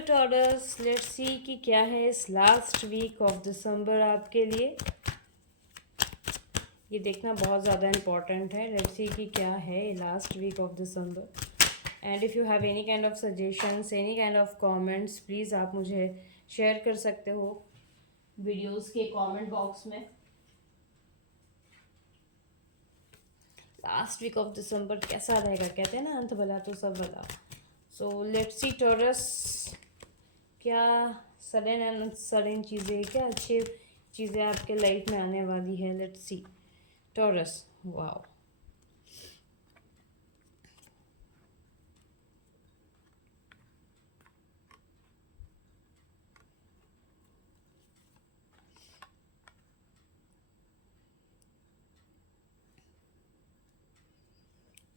Taurus, let's see कि क्या है इस लास्ट वीक ऑफ दिसंबर आपके लिए। ये देखना बहुत ज़्यादा इम्पॉर्टेंट है। लेट्स सी कि क्या है last week of December. And if you have any kind of suggestions, any kind of comments, please आप मुझे शेयर कर सकते हो वीडियोस के कमेंट बॉक्स में। लास्ट वीक ऑफ दिसंबर कैसा रहेगा? कहते हैं ना, अंत भला तो सब भला। सो लेट्स सी टॉरस, क्या सडन एंड सडन चीज़ें, क्या अच्छी चीज़ें आपके लाइफ में आने वाली है। Let's see taurus. Wow,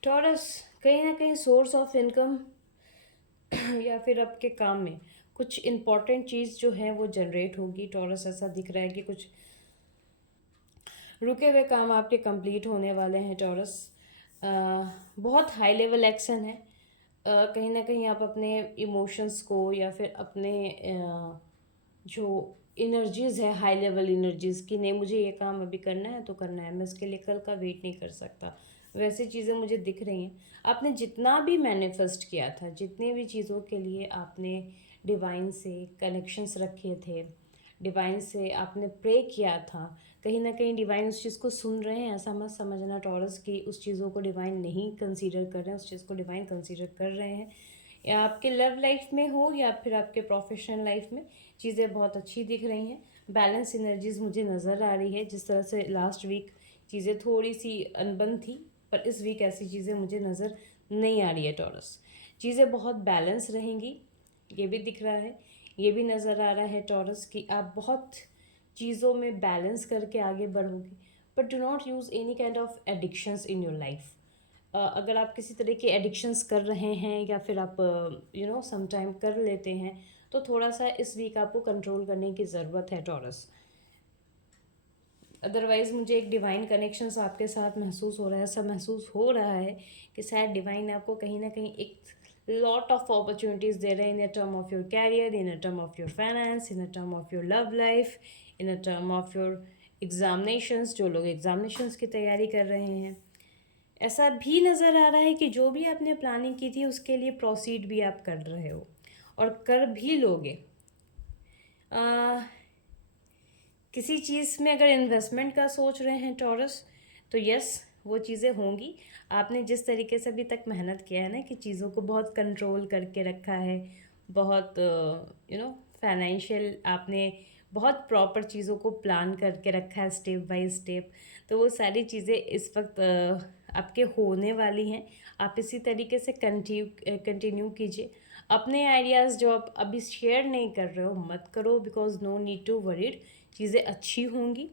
taurus कहीं ना कहीं सोर्स ऑफ इनकम या फिर आपके काम में कुछ इम्पॉर्टेंट चीज़ जो है वो जनरेट होगी। टॉरस ऐसा दिख रहा है कि कुछ रुके हुए काम आपके कंप्लीट होने वाले हैं। टॉरस बहुत हाई लेवल एक्शन है। कहीं ना कहीं आप अपने इमोशंस को या फिर अपने जो एनर्जीज़ है, हाई लेवल एनर्जीज़ की, नहीं मुझे ये काम अभी करना है तो करना है, मैं इसके लिए कल का वेट नहीं कर सकता, वैसी चीज़ें मुझे दिख रही हैं। आपने जितना भी मैनिफेस्ट किया था, जितने भी चीज़ों के लिए आपने डिवाइन से कनेक्शंस रखे थे, डिवाइन से आपने प्रे किया था, कहीं ना कहीं डिवाइन उस चीज़ को सुन रहे हैं। ऐसा मत समझना टॉरस कि उस चीज़ों को डिवाइन नहीं कंसीडर कर रहे हैं, उस चीज़ को डिवाइन कंसीडर कर रहे हैं। या आपके लव लाइफ में हो या फिर आपके प्रोफेशनल लाइफ में चीज़ें बहुत अच्छी दिख रही हैं। बैलेंस एनर्जीज मुझे नज़र आ रही है। जिस तरह से लास्ट वीक चीज़ें थोड़ी सी अनबन थी, पर इस वीक ऐसी चीज़ें मुझे नज़र नहीं आ रही है। टॉरस चीज़ें बहुत बैलेंस रहेंगी, ये भी दिख रहा है। ये भी नज़र आ रहा है टॉरस कि आप बहुत चीज़ों में बैलेंस करके आगे बढ़ोगे। But do not use any kind of addictions in your life. अगर आप किसी तरह के एडिक्शंस कर रहे हैं या फिर आप समटाइम कर लेते हैं, तो थोड़ा सा इस वीक आपको कंट्रोल करने की ज़रूरत है टॉरस। अदरवाइज़ मुझे एक डिवाइन कनेक्शंस आपके साथ महसूस हो रहा है। ऐसा महसूस हो रहा है कि शायद डिवाइन आपको कहीं ना कहीं एक लॉट ऑफ अपॉर्चुनिटीज़ दे रहे हैं, in a term of your career, in a term of your finance, in a term of your love life, in a term of your examinations. जो लोग एग्जामिनेशंस की तैयारी कर रहे हैं, ऐसा भी नज़र आ रहा है कि जो भी आपने प्लानिंग की थी उसके लिए प्रोसीड भी आप कर रहे हो और कर भी लोगे। किसी चीज़ में अगर इन्वेस्टमेंट का सोच रहे हैं टॉरस, तो यस, वो चीज़ें होंगी। आपने जिस तरीके से अभी तक मेहनत किया है ना, कि चीज़ों को बहुत कंट्रोल करके रखा है, बहुत फाइनेंशियल आपने बहुत प्रॉपर चीज़ों को प्लान करके रखा है स्टेप बाय स्टेप, तो वो सारी चीज़ें इस वक्त आपके होने वाली हैं। आप इसी तरीके से कंटिन्यू कीजिए। अपने आइडियाज़ जो आप अभी शेयर नहीं कर रहे हो मत करो, because no need to worried, चीज़ें अच्छी होंगी।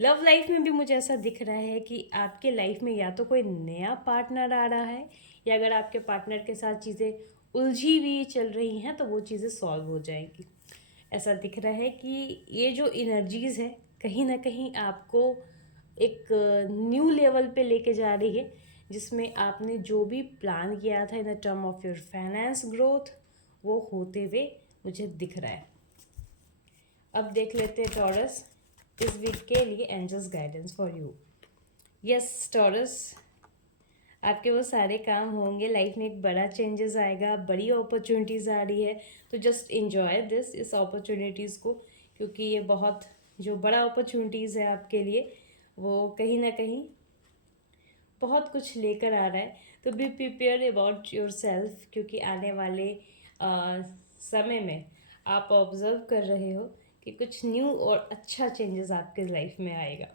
लव लाइफ में भी मुझे ऐसा दिख रहा है कि आपके लाइफ में या तो कोई नया पार्टनर आ रहा है, या अगर आपके पार्टनर के साथ चीज़ें उलझी हुई चल रही हैं तो वो चीज़ें सॉल्व हो जाएंगी। ऐसा दिख रहा है कि ये जो एनर्जीज़ है कहीं ना कहीं आपको एक न्यू लेवल पे लेके जा रही है, जिसमें आपने जो भी प्लान किया था in the term of your finance growth, वो होते हुए मुझे दिख रहा है। अब देख लेते हैं टॉरस, इस वीक के लिए angels guidance for you. Yes Taurus, आपके वो सारे काम होंगे। लाइफ में एक बड़ा चेंजेस आएगा, बड़ी अपॉर्चुनिटीज़ आ रही है, तो जस्ट इन्जॉय इस अपॉर्चुनिटीज़ को, क्योंकि ये बहुत जो बड़ा अपॉर्चुनिटीज़ है आपके लिए, वो कहीं ना कहीं बहुत कुछ लेकर आ रहा है। तो be prepare about your self, क्योंकि आने वाले समय में आप ऑब्जर्व कर रहे हो कि कुछ न्यू और अच्छा चेंजेस आपके लाइफ में आएगा।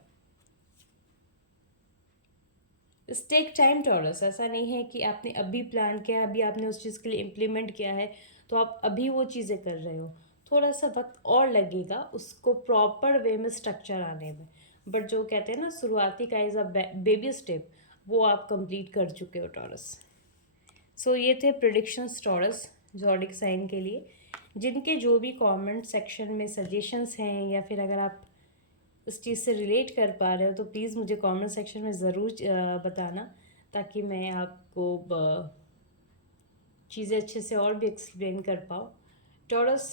टेक टाइम टॉरस, ऐसा नहीं है कि आपने अभी प्लान किया, अभी आपने उस चीज़ के लिए इम्प्लीमेंट किया है तो आप अभी वो चीज़ें कर रहे हो। थोड़ा सा वक्त और लगेगा उसको प्रॉपर वे में स्ट्रक्चर आने में, बट जो कहते हैं ना शुरुआती का इज़ अ बेबी स्टेप, वो आप कंप्लीट कर चुके हो टॉरस। सो ये थे प्रिडिक्शंस टॉरस ज़ोडिक साइन के लिए। जिनके जो भी कमेंट सेक्शन में सजेशंस हैं, या फिर अगर आप उस चीज़ से रिलेट कर पा रहे हो, तो प्लीज़ मुझे कमेंट सेक्शन में ज़रूर बताना, ताकि मैं आपको चीज़ें अच्छे से और भी एक्सप्लेन कर पाऊँ। टॉरस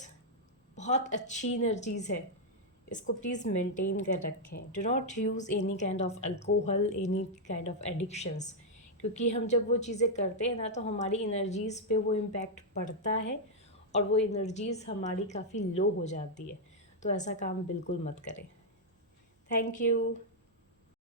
बहुत अच्छी एनर्जीज़ है, इसको प्लीज़ मेंटेन कर रखें। Do not use any kind of alcohol, any kind of addictions, क्योंकि हम जब वो चीज़ें करते हैं ना तो हमारी एनर्जीज़ पे वो इम्पैक्ट पड़ता है और वो एनर्जीज़ हमारी काफ़ी लो हो जाती है। तो ऐसा काम बिल्कुल मत करें। Thank you.